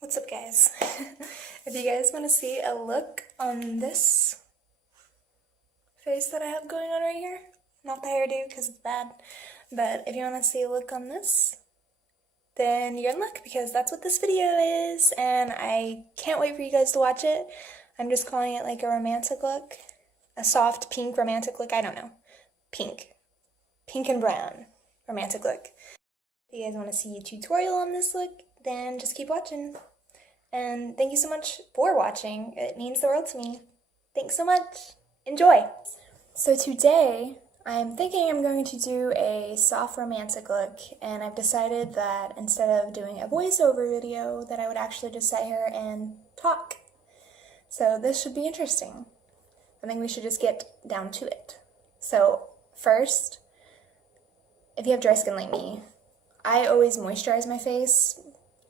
What's up, guys? If you guys want to see a look on this face that I have going on right here, not the hairdo because it's bad, but if you want to see a look on this, then you're in luck because that's what this video is, and I can't wait for you guys to watch it. I'm just calling it like a romantic look, a soft pink romantic look, I don't know, pink and brown romantic look. If you guys want to see a tutorial on this look, then just keep watching. And thank you so much for watching. It means the world to me. Thanks so much. Enjoy! So today, I'm thinking I'm going to do a soft romantic look, and I've decided that instead of doing a voiceover video, that I would actually just sit here and talk. So this should be interesting. I think we should just get down to it. So first, if you have dry skin like me, I always moisturize my face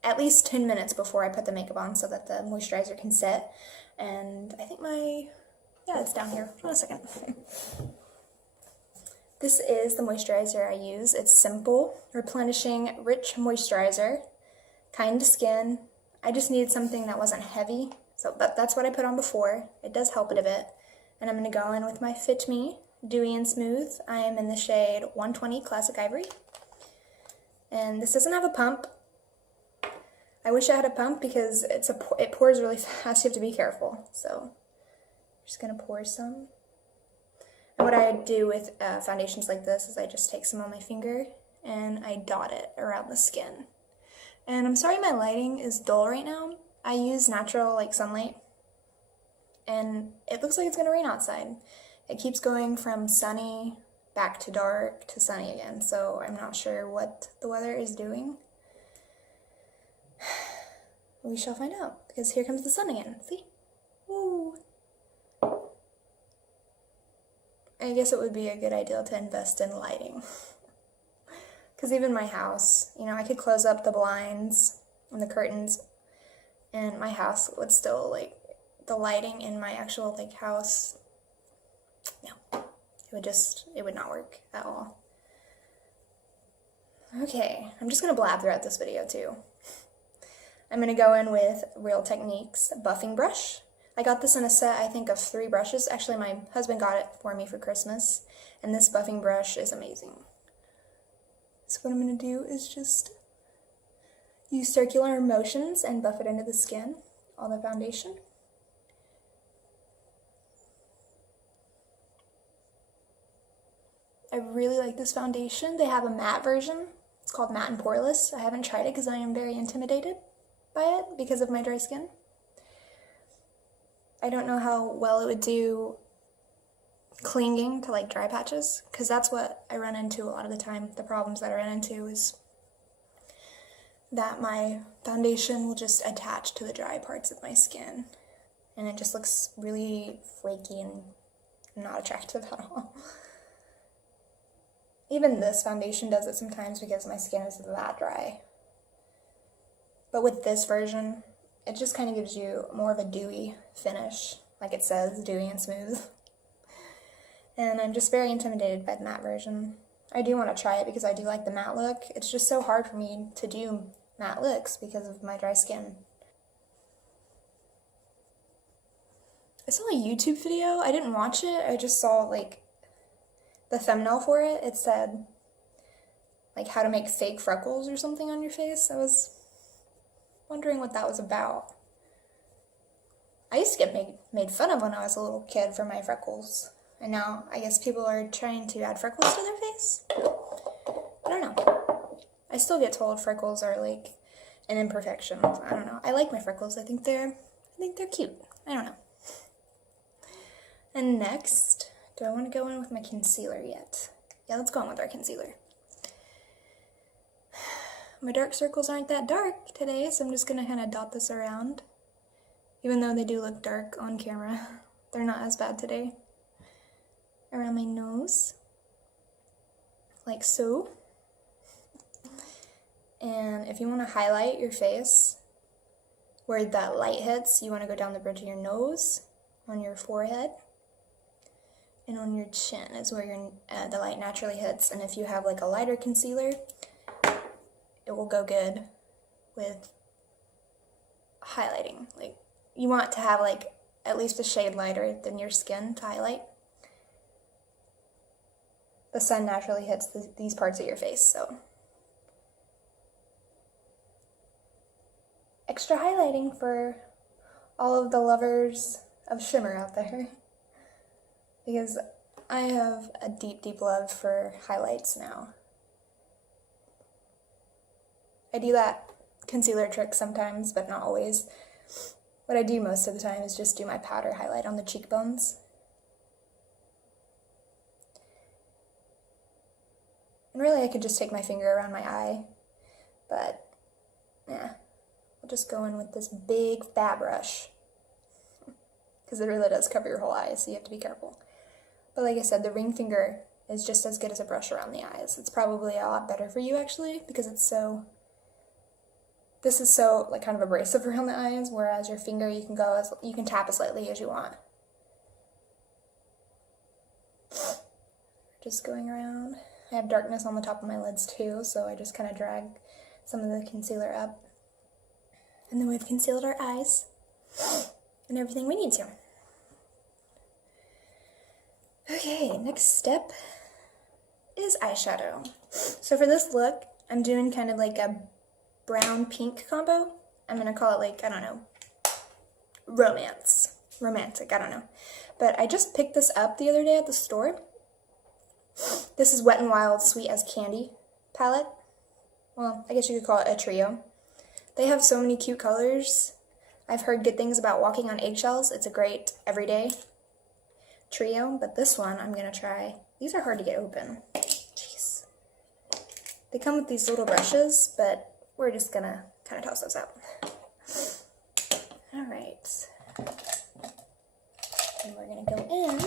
at least 10 minutes before I put the makeup on so that the moisturizer can set. And I think it's down here. Hold on a second. This is the moisturizer I use. It's simple, replenishing, rich moisturizer, kind to skin. I just needed something that wasn't heavy, so that's what I put on before. It does help it a bit. And I'm going to go in with my Fit Me, Dewy and Smooth. I am in the shade 120 Classic Ivory. And this doesn't have a pump. I wish I had a pump because it pours really fast. You have to be careful. So I'm just going to pour some. And what I do with foundations like this is I just take some on my finger and I dot it around the skin. And I'm sorry my lighting is dull right now. I use natural sunlight and it looks like it's going to rain outside. It keeps going from sunny back to dark to sunny again, so I'm not sure what the weather is doing. We shall find out, because here comes the sun again. See? Woo! I guess it would be a good idea to invest in lighting. Because even my house, I could close up the blinds and the curtains, and my house would still, the lighting in my actual, house, no. It would not work at all. Okay, I'm just going to blab throughout this video, too. I'm going to go in with Real Techniques buffing brush. I got this in a set, I think, of 3 brushes. Actually, my husband got it for me for Christmas, and this buffing brush is amazing. So what I'm going to do is just use circular motions and buff it into the skin, on the foundation. I really like this foundation. They have a matte version. It's called Matte and Poreless. I haven't tried it because I am very intimidated by it because of my dry skin. I don't know how well it would do clinging to dry patches, because that's what I run into a lot of the time. The problems that I run into is that my foundation will just attach to the dry parts of my skin, and it just looks really flaky and not attractive at all. Even this foundation does it sometimes because my skin is that dry. But with this version, it just kind of gives you more of a dewy finish, like it says, dewy and smooth. And I'm just very intimidated by the matte version. I do want to try it because I do like the matte look. It's just so hard for me to do matte looks because of my dry skin. I saw a YouTube video. I didn't watch it. I just saw the thumbnail for it. It said how to make fake freckles or something on your face. I was wondering what that was about. I used to get made fun of when I was a little kid for my freckles, and now I guess people are trying to add freckles to their face. I don't know. I still get told freckles are an imperfection. I don't know. I like my freckles. I think they're cute. I don't know. And next, do I want to go in with my concealer yet? Yeah, let's go in with our concealer. My dark circles aren't that dark today, so I'm just going to kind of dot this around. Even though they do look dark on camera, they're not as bad today. Around my nose, like so. And if you want to highlight your face, where that light hits, you want to go down the bridge of your nose, on your forehead, and on your chin is where the light naturally hits. And if you have a lighter concealer, it will go good with highlighting. Like, you want to have like at least a shade lighter than your skin to highlight. The sun naturally hits these parts of your face, so extra highlighting for all of the lovers of shimmer out there, because I have a deep, deep love for highlights now. I do that concealer trick sometimes, but not always. What I do most of the time is just do my powder highlight on the cheekbones. And really I could just take my finger around my eye, but yeah, I'll just go in with this big fat brush, because it really does cover your whole eye, so you have to be careful. But like I said, the ring finger is just as good as a brush around the eyes. It's probably a lot better for you actually, because this is so like kind of abrasive around the eyes, whereas your finger you can tap as lightly as you want. Just going around. I have darkness on the top of my lids too, so I just kind of drag some of the concealer up. And then we've concealed our eyes and everything we need to. Okay, next step is eyeshadow. So for this look, I'm doing kind of like a brown-pink combo. I'm gonna call it like, I don't know, romantic, I don't know. But I just picked this up the other day at the store. This is Wet n Wild Sweet as Candy palette. Well, I guess you could call it a trio. They have so many cute colors. I've heard good things about walking on eggshells. It's a great everyday trio, but this one I'm gonna try. These are hard to get open. Jeez. They come with these little brushes, but we're just gonna kind of toss those out. All right. And we're gonna go in.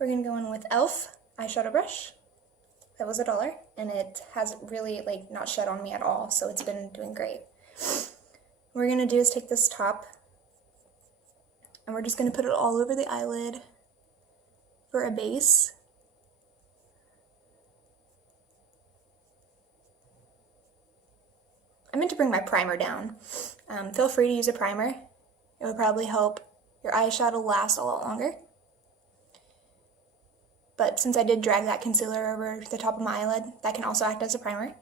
We're gonna go in with e.l.f. eyeshadow brush. That was $1, and it has really like not shed on me at all, so it's been doing great. What we're gonna do is take this top, and we're just gonna put it all over the eyelid for a base. I meant to bring my primer down. Feel free to use a primer. It would probably help your eyeshadow last a lot longer. But since I did drag that concealer over the top of my eyelid, that can also act as a primer.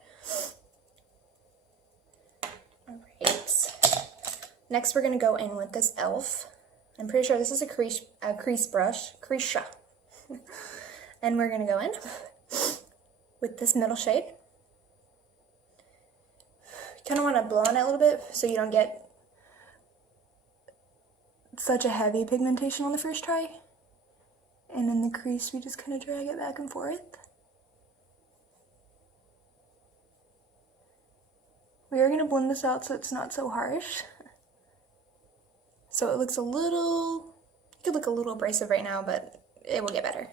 Alright. Next we're going to go in with this e.l.f. I'm pretty sure this is a crease brush. Crease. And we're going to go in with this middle shade. You kind of want to blow on it a little bit so you don't get such a heavy pigmentation on the first try. And in the crease, we just kind of drag it back and forth. We are going to blend this out so it's not so harsh. So it looks it could look a little abrasive right now, but it will get better.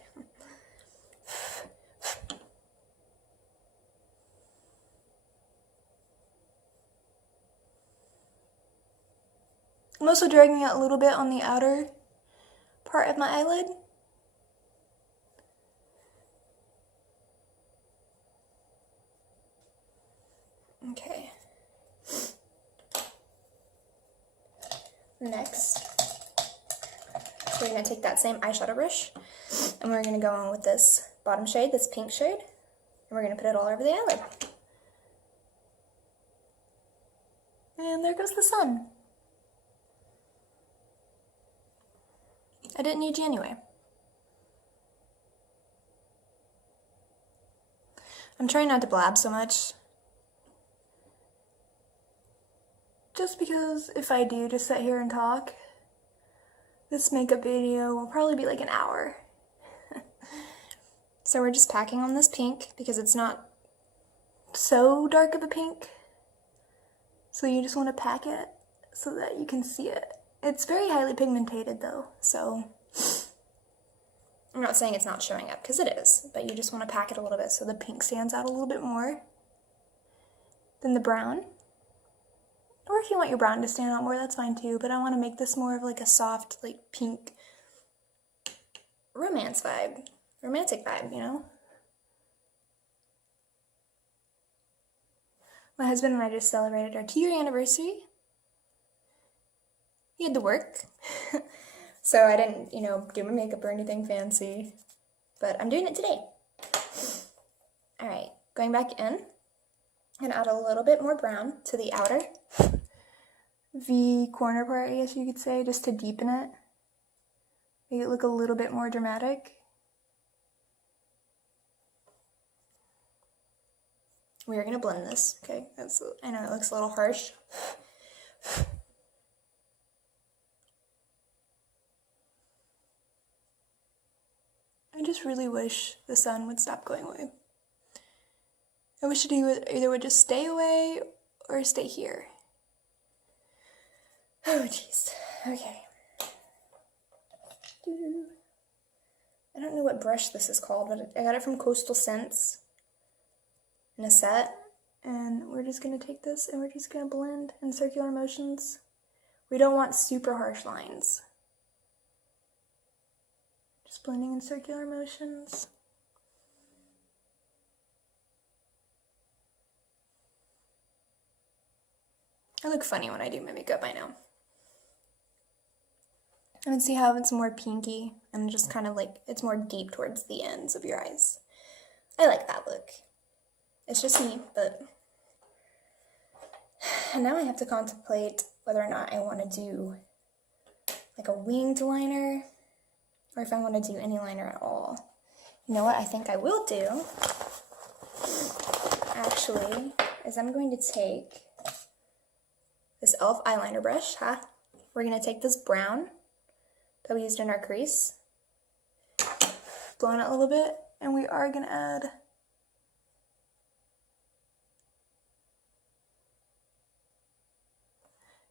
I'm also dragging it a little bit on the outer part of my eyelid. Okay. Next, we're going to take that same eyeshadow brush, and we're going to go in with this bottom shade, this pink shade, and we're going to put it all over the eyelid. And there goes the sun. I didn't need you anyway. I'm trying not to blab so much. Just because if I do just sit here and talk, this makeup video will probably be like an hour. So we're just packing on this pink because it's not so dark of a pink. So you just want to pack it so that you can see it. It's very highly pigmented though, so I'm not saying it's not showing up because it is, but you just want to pack it a little bit so the pink stands out a little bit more than the brown. Or if you want your brown to stand out more, that's fine too, but I want to make this more of like a soft, like pink romantic vibe, you know? My husband and I just celebrated our 2-year anniversary. He had to work, so I didn't, you know, do my makeup or anything fancy, but I'm doing it today. Alright, going back in, and add a little bit more brown to the outer V corner part, I guess you could say, just to deepen it. Make it look a little bit more dramatic. We are going to blend this, okay? I know it looks a little harsh. I just really wish the sun would stop going away. I wish it either would just stay away or stay here. Oh, jeez. Okay. I don't know what brush this is called, but I got it from Coastal Scents in a set. And we're just going to take this and we're just going to blend in circular motions. We don't want super harsh lines. Just blending in circular motions. I look funny when I do my makeup, I know. I would see how it's more pinky and just kind of like, it's more deep towards the ends of your eyes. I like that look. It's just me, but now I have to contemplate whether or not I want to do like a winged liner or if I want to do any liner at all. You know what I think I will do, actually, is I'm going to take this e.l.f. eyeliner brush, We're going to take this brown that we used in our crease, blow it a little bit, and we are going to add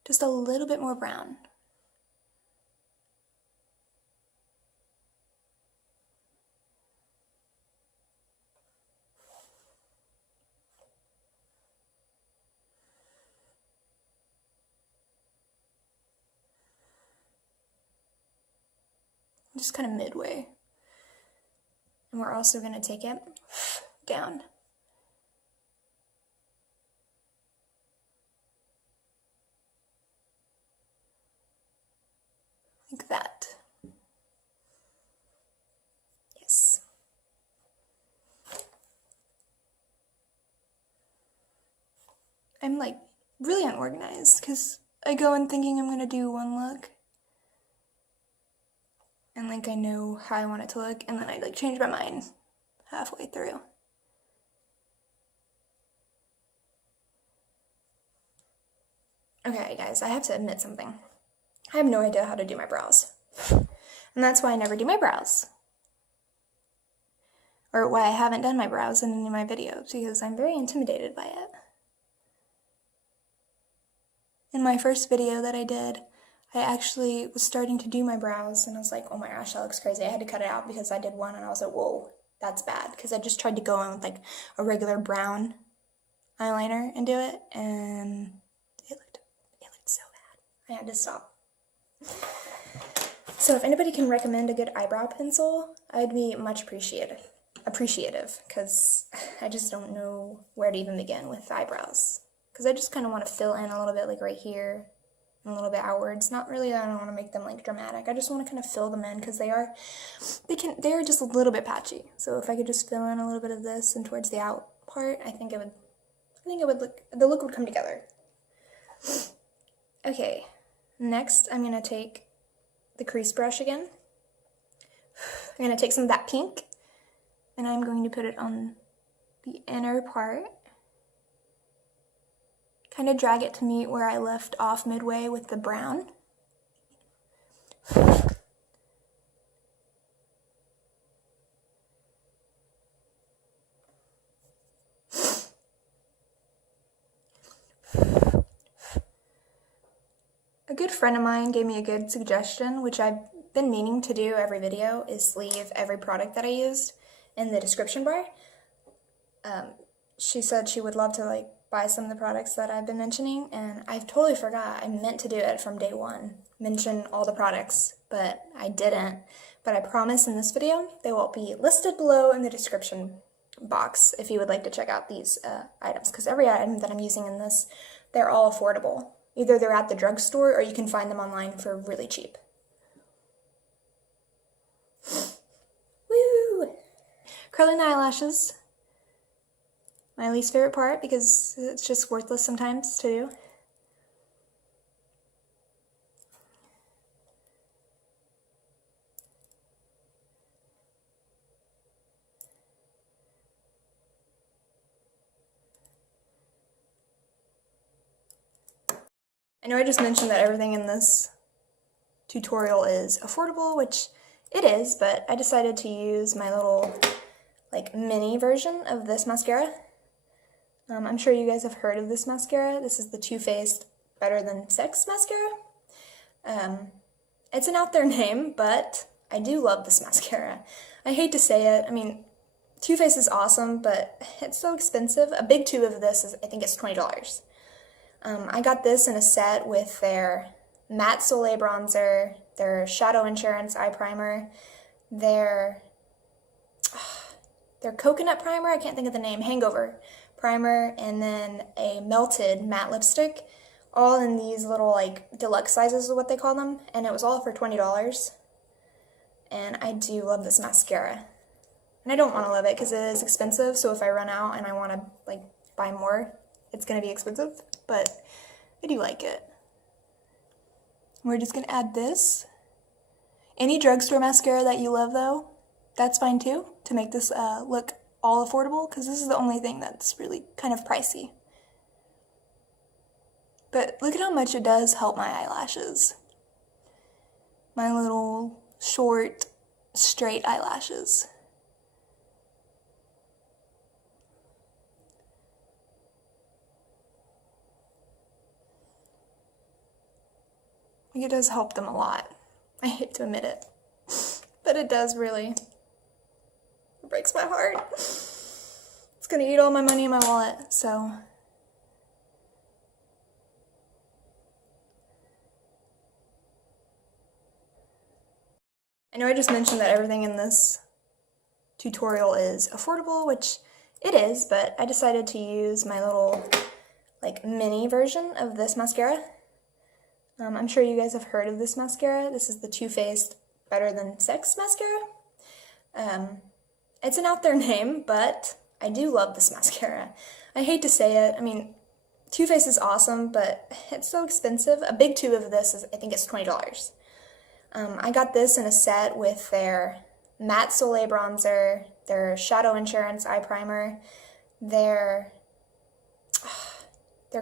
just a little bit more brown. Just kind of midway. And we're also going to take it down. Like that. Yes. I'm like really unorganized because I go in thinking I'm going to do one look. And like I know how I want it to look, and then I like change my mind halfway through. Okay guys, I have to admit something. I have no idea how to do my brows. And that's why I never do my brows. Or why I haven't done my brows in any of my videos, because I'm very intimidated by it. In my first video that I did, I actually was starting to do my brows, and I was like, oh my gosh, that looks crazy. I had to cut it out because I did one, and I was like, whoa, that's bad. Because I just tried to go in with like a regular brown eyeliner and do it, and it looked so bad. I had to stop. So if anybody can recommend a good eyebrow pencil, I'd be much appreciative, because I just don't know where to even begin with eyebrows. Because I just kind of want to fill in a little bit, like right here, and a little bit outwards. Not really that I don't want to make them like dramatic. I just want to kind of fill them in because they are just a little bit patchy. So if I could just fill in a little bit of this and towards the out part, I think the look would come together. Okay, next I'm gonna take the crease brush again. I'm gonna take some of that pink, and I'm going to put it on the inner part. Kind of drag it to meet where I left off midway with the brown. A good friend of mine gave me a good suggestion, which I've been meaning to do every video, is leave every product that I used in the description bar. She said she would love to like buy some of the products that I've been mentioning, and I totally forgot. I meant to do it from day one, mention all the products, but I didn't. But I promise in this video, they will be listed below in the description box if you would like to check out these items, because every item that I'm using in this, they're all affordable. Either they're at the drugstore or you can find them online for really cheap. Woo! Curling the eyelashes. My least favorite part because it's just worthless sometimes to do. I know I just mentioned that everything in this tutorial is affordable, which it is, but I decided to use my little like mini version of this mascara. I'm sure you guys have heard of this mascara. This is the Too Faced Better Than Sex mascara. It's an out there name, but I do love this mascara. I hate to say it. I mean, Too Faced is awesome, but it's so expensive. A big tube of this is, I think it's $20. I got this in a set with their Matte Soleil bronzer, their Shadow Insurance eye primer, their coconut primer, I can't think of the name, Hangover primer, and then a melted matte lipstick, all in these little like deluxe sizes is what they call them, and it was all for $20. And I do love this mascara. And I don't want to love it because it is expensive, so if I run out and I want to like buy more, it's going to be expensive, but I do like it. We're just going to add this. Any drugstore mascara that you love though, that's fine too, to make this look all affordable, because this is the only thing that's really kind of pricey. But look at how much it does help my eyelashes. My little short, straight eyelashes. It does help them a lot. I hate to admit it, but it does really. It breaks my heart. It's gonna eat all my money in my wallet, so. I know I just mentioned that everything in this tutorial is affordable, which it is, but I decided to use my little like mini version of this mascara. I'm sure you guys have heard of this mascara. This is the Too Faced Better Than Sex mascara. It's an out there name, but I do love this mascara. I hate to say it. I mean, Too Faced is awesome, but it's so expensive. A big tube of this is, I think it's $20. I got this in a set with their Matte Soleil bronzer, their Shadow Insurance eye primer, their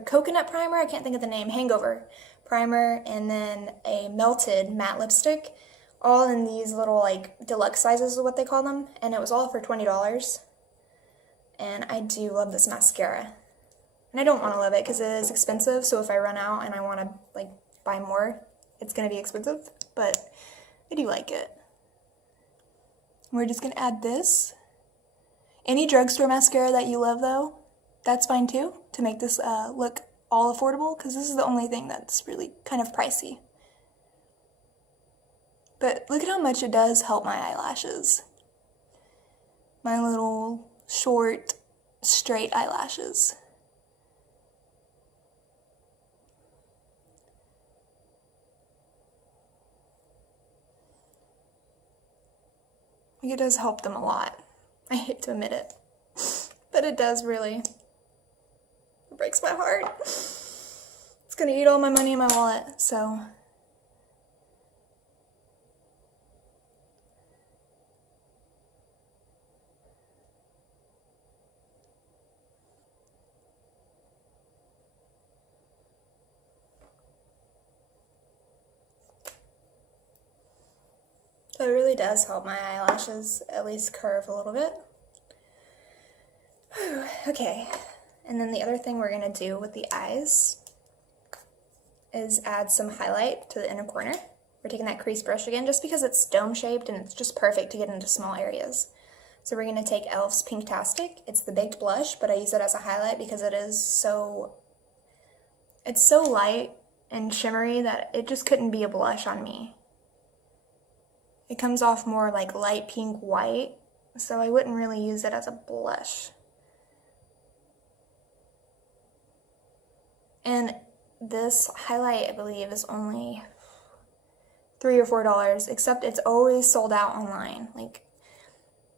coconut primer, I can't think of the name, Hangover primer, and then a melted matte lipstick, all in these little like deluxe sizes is what they call them, and it was all for $20. And I do love this mascara. And I don't want to love it because it is expensive, so if I run out and I want to like buy more, it's going to be expensive, but I do like it. We're just going to add this. Any drugstore mascara that you love though, that's fine too, to make this look all affordable, because this is the only thing that's really kind of pricey. But look at how much it does help my eyelashes. My little short, straight eyelashes. It does help them a lot. I hate to admit it, but it does really. It breaks my heart. It's gonna eat all my money in my wallet, so. So it really does help my eyelashes at least curve a little bit. Okay, and then the other thing we're gonna do with the eyes is add some highlight to the inner corner. We're taking that crease brush again just because it's dome shaped and it's just perfect to get into small areas. So we're gonna take e.l.f.'s Pink Tastic. It's the baked blush, but I use it as a highlight because it's so light and shimmery that it just couldn't be a blush on me. It comes off more like light pink white so I wouldn't really use it as a blush. And this highlight, I believe, is only $3 or $4, except it's always sold out online. Like,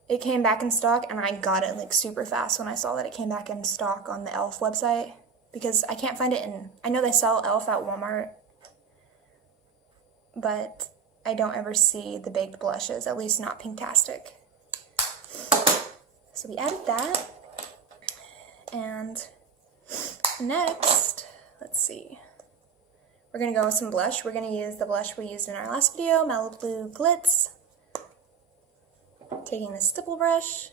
it came back in stock, and I got it like super fast when I saw that it came back in stock on the e.l.f. website, because I can't find it in, I know they sell e.l.f. at Walmart, but I don't ever see the baked blushes, at least not Tastic. So we added that, and next, let's see, we're going to go with some blush. We're going to use the blush we used in our last video, Malibu Glitz. Taking the Stipple brush.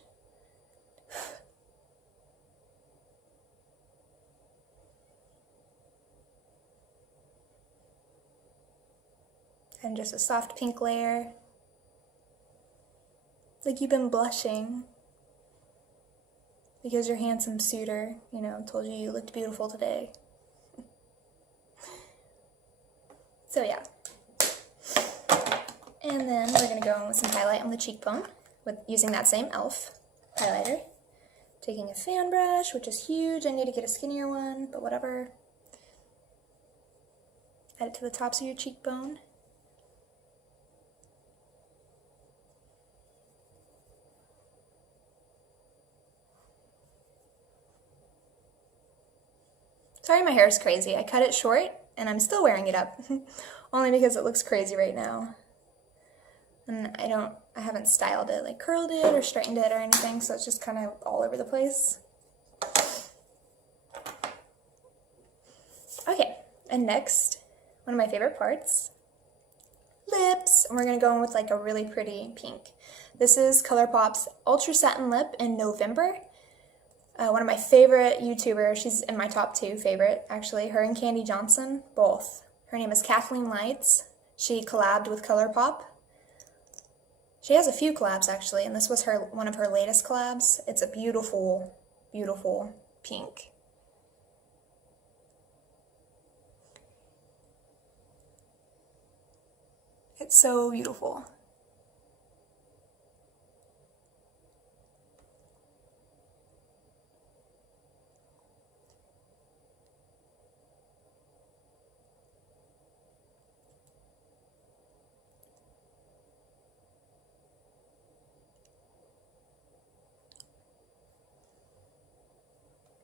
And just a soft pink layer. Like you've been blushing because your handsome suitor, you know, told you looked beautiful today. So yeah. And then we're going to go in with some highlight on the cheekbone with using that same e.l.f. highlighter. Taking a fan brush, which is huge. I need to get a skinnier one, but whatever. Add it to the tops of your cheekbone. Sorry my hair is crazy. I cut it short and I'm still wearing it up. Only because it looks crazy right now. And I haven't styled it, like curled it or straightened it or anything, so it's just kind of all over the place. Okay, and next, one of my favorite parts, lips. And we're going to go in with like a really pretty pink. This is ColourPop's Ultra Satin Lip in November. One of my favorite YouTubers, she's in my top 2 favorite, actually, her and Candy Johnson, both. Her name is Kathleen Lights. She collabed with ColourPop. She has a few collabs, actually, and this was one of her latest collabs. It's a beautiful, beautiful pink. It's so beautiful.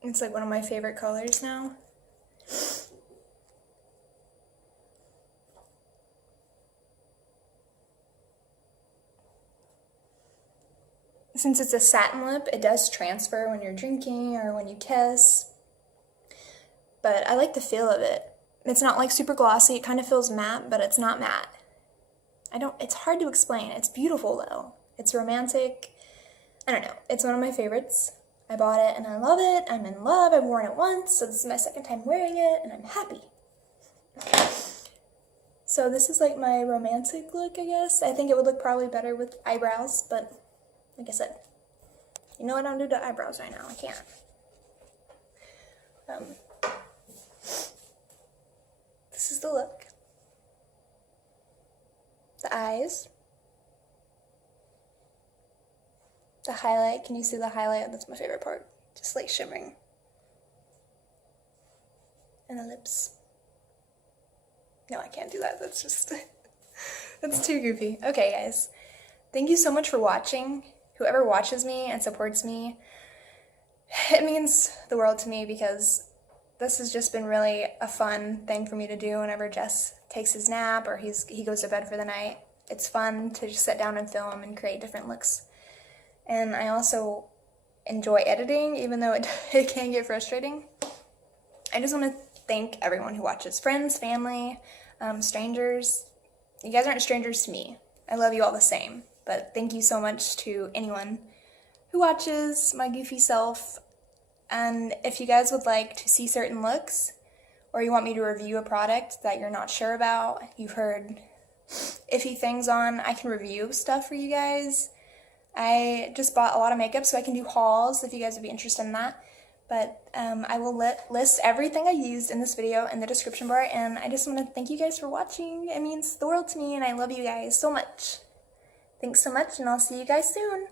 It's like one of my favorite colors now. Since it's a satin lip, it does transfer when you're drinking or when you kiss. But I like the feel of it. It's not like super glossy. It kind of feels matte, but it's not matte. It's hard to explain. It's beautiful though. It's romantic. I don't know. It's one of my favorites. I bought it and I love it. I'm in love. I've worn it once, so this is my second time wearing it and I'm happy. So this is like my romantic look, I guess. I think it would look probably better with eyebrows, but like I said, you know I don't do the eyebrows right now. I can't. This is the look. The eyes. The highlight, can you see the highlight? That's my favorite part. Just like shimmering. And the lips. No, I can't do that. That's just, that's too goofy. Okay, guys. Thank you so much for watching. Whoever watches me and supports me, it means the world to me because this has just been really a fun thing for me to do whenever Jess takes his nap or he goes to bed for the night. It's fun to just sit down and film and create different looks. And I also enjoy editing, even though it can get frustrating. I just want to thank everyone who watches. Friends, family, strangers. You guys aren't strangers to me. I love you all the same. But thank you so much to anyone who watches, my goofy self. And if you guys would like to see certain looks, or you want me to review a product that you're not sure about, you've heard iffy things on, I can review stuff for you guys. I just bought a lot of makeup, so I can do hauls if you guys would be interested in that. But I will list everything I used in this video in the description bar, and I just want to thank you guys for watching. It means the world to me, and I love you guys so much. Thanks so much, and I'll see you guys soon.